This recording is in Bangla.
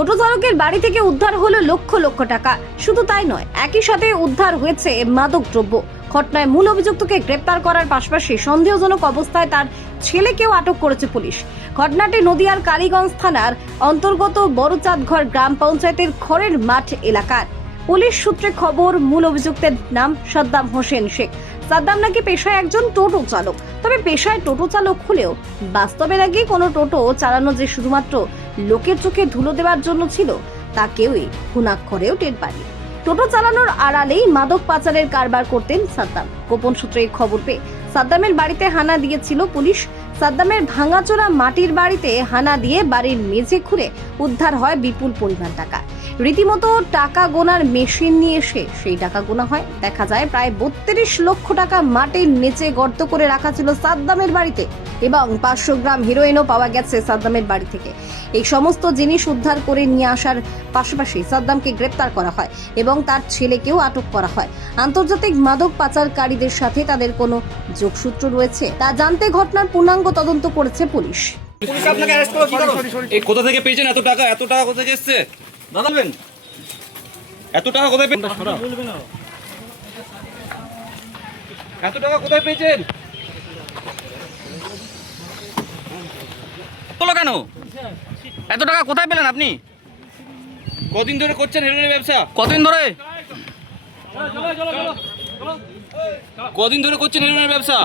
টোটো চালকের বাড়ি থেকে উদ্ধার হলো লক্ষ লক্ষ টাকা। শুধু তাই নয়, একই সাথে উদ্ধার হয়েছে মাদক দ্রব্য। ঘটনায় মূল অভিযুক্তকে গ্রেপ্তার করার পাশাপাশি সন্দেহজনক অবস্থায় তার ছেলেকেও আটক করেছে পুলিশ। ঘটনাটি নদিয়ার কালীগঞ্জ থানার অন্তর্গত বড়চাঁদঘর গ্রাম পঞ্চায়েতের খড়ের মাঠ এলাকার। পুলিশ সূত্রে খবর, মূল অভিযুক্তের নাম সাদ্দাম হোসেন শেখ। সাদ্দাম নাকি পেশায় একজন টোটো চালক, তবে পেশায় টোটো চালক হলেও বাস্তবে নাকি কোনো টোটো চালানো যে শুধুমাত্র লোকের চোখে ধুলো দেওয়ার জন্য ছিল তা কেউই ঘুণাক্ষরেও টের পায়নি। টোটো চালানোর আড়ালেই মাদক পাচারের কারবার করতেন সাদ্দাম। গোপন সূত্রে খবর পেয়ে সাদ্দামের বাড়িতে হানা দিয়েছিল পুলিশ। সাদ্দামের ভাঙাচোরা মাটির বাড়িতে হানা দিয়ে বাড়ির মেঝে খুঁড়ে উদ্ধার হয় বিপুল পরিমাণ টাকা। রীতিমতো টাকা গোনার মেশিন নিয়ে এসে সেই টাকা গোনা হয়। দেখা যায় প্রায় 32 লক্ষ টাকা মাটির নিচে গর্ত করে রাখা ছিল সাদ্দামের বাড়িতে, এবং 500 গ্রাম হিরোইনও পাওয়া গেছে সাদ্দামের বাড়ি থেকে। এই সমস্ত জিনিস উদ্ধার করে নিয়ে আসার পাশাপাশি সাদ্দামকে গ্রেপ্তার করা হয় এবং তার ছেলেকেও আটক করা হয়। আন্তর্জাতিক মাদক পাচারকারীদের সাথে তাদের কোনো যোগসূত্র রয়েছে তা জানতে ঘটনার পূর্ণাঙ্গ তদন্ত করেছে পুলিশ। আপনাকে অ্যারেস্ট করলো কি কারণ? এই কোথা থেকে পেয়েছেন এত টাকা? এত টাকা কোথা থেকে এসেছে? দাদা বলবেন এত টাকা কোথায় পেয়েছেন? এত টাকা কোথায় পেয়েছেন? বলো কেন? এত টাকা কোথায় পেলেন আপনি? কদিন ধরে করছেন হেরোইনের ব্যবসা? কতদিন ধরে? কদিন ধরে করছেন হেরোইনের ব্যবসা?